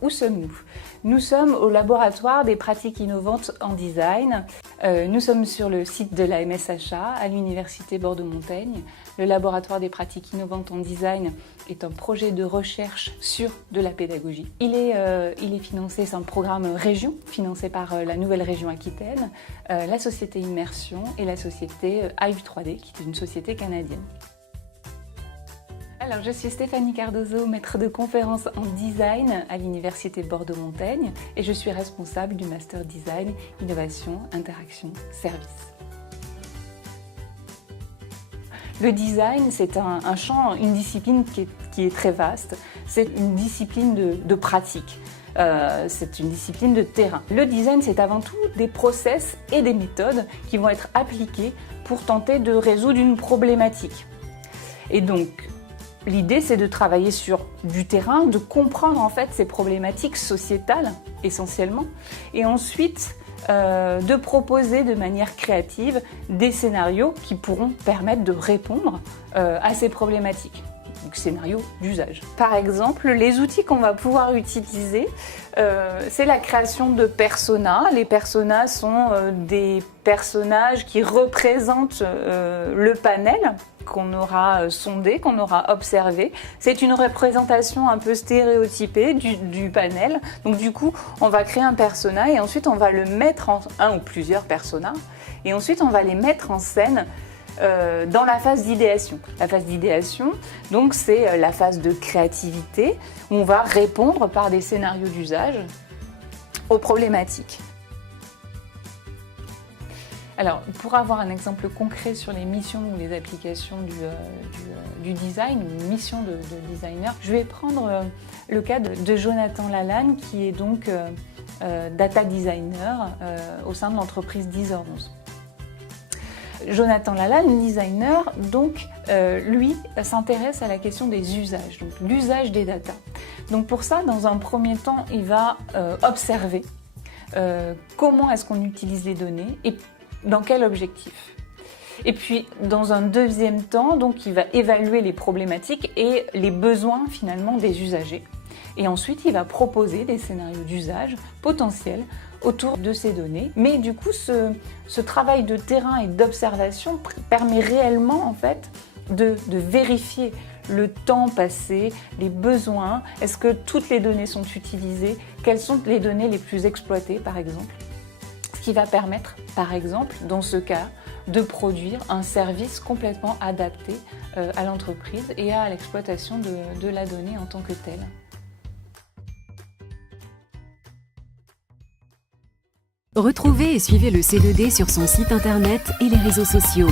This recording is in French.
Où sommes-nous? Nous sommes au laboratoire des pratiques innovantes en design. Nous sommes sur le site de la MSHA à l'Université Bordeaux-Montaigne. Le laboratoire des pratiques innovantes en design est un projet de recherche sur de la pédagogie. Il est financé, c'est un programme région, financé par la nouvelle région Aquitaine, la société Immersion et la société Hive 3D, qui est une société canadienne. Alors, je suis Stéphanie Cardozo, maître de conférences en design à l'Université Bordeaux-Montaigne et je suis responsable du Master Design, Innovation, Interaction, Service. Le design, c'est un champ, une discipline qui est très vaste. C'est une discipline de pratique. C'est une discipline de terrain. Le design, c'est avant tout des process et des méthodes qui vont être appliquées pour tenter de résoudre une problématique. Et donc, l'idée, c'est de travailler sur du terrain, de comprendre en fait ces problématiques sociétales essentiellement, et ensuite de proposer de manière créative des scénarios qui pourront permettre de répondre à ces problématiques. Donc, scénarios d'usage. Par exemple, les outils qu'on va pouvoir utiliser, c'est la création de personas. Les personas sont des personnages qui représentent le panel qu'on aura sondé, qu'on aura observé. C'est une représentation un peu stéréotypée du panel. Donc du coup, on va créer un persona et ensuite on va le mettre en un ou plusieurs personas. Et ensuite, on va les mettre en scène dans la phase d'idéation. La phase d'idéation, donc c'est la phase de créativité où on va répondre par des scénarios d'usage aux problématiques. Alors, pour avoir un exemple concret sur les missions ou les applications du design, une mission de designer, je vais prendre le cas de Jonathan Lalanne, qui est donc data designer au sein de l'entreprise 10h11. Jonathan Lalanne, designer, donc lui s'intéresse à la question des usages, donc l'usage des data. Donc pour ça, dans un premier temps, il va observer comment est-ce qu'on utilise les données et dans quel objectif. Et puis, dans un deuxième temps, donc, il va évaluer les problématiques et les besoins finalement des usagers. Et ensuite, il va proposer des scénarios d'usage potentiels autour de ces données. Mais du coup, ce travail de terrain et d'observation permet réellement en fait de vérifier le temps passé, les besoins, est-ce que toutes les données sont utilisées, quelles sont les données les plus exploitées par exemple. Ce qui va permettre, par exemple, dans ce cas, de produire un service complètement adapté à l'entreprise et à l'exploitation de la donnée en tant que telle. Retrouvez et suivez le C2D sur son site internet et les réseaux sociaux.